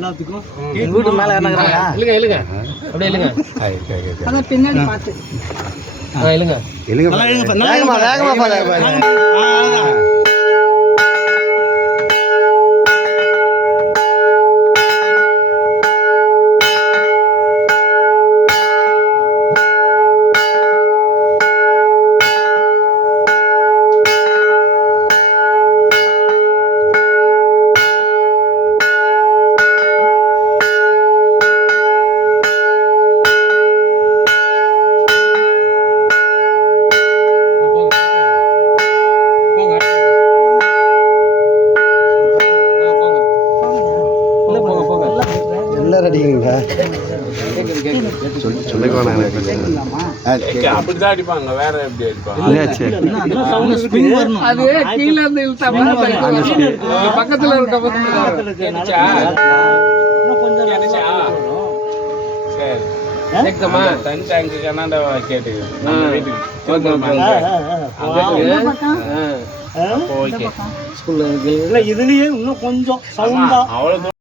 எல்லாத்துக்கும் வீட்டு மேல என்னங்கறாங்க இல்லங்க இல்லங்க அப்படியே இல்லங்க அத பின்னாடி பாத்து இல்லங்க நல்லா எழுங்க வேகமா வேகமா பாருங்க எல்லாரும் அடிக்கிறீங்களா சொல்லிக்கோண்ணா அப்படிதான் அடிப்பாங்க வேற எப்படி அடிப்பாங்க ஸ்பின் வரணும் அது கீழ இருந்து இழுத்தா பக்கத்துல இருக்க கொஞ்சம் தனி டேங்கு கனாண்டா கேட்டு இதுலயே இன்னும் கொஞ்சம் சவுண்டா அவ்வளவு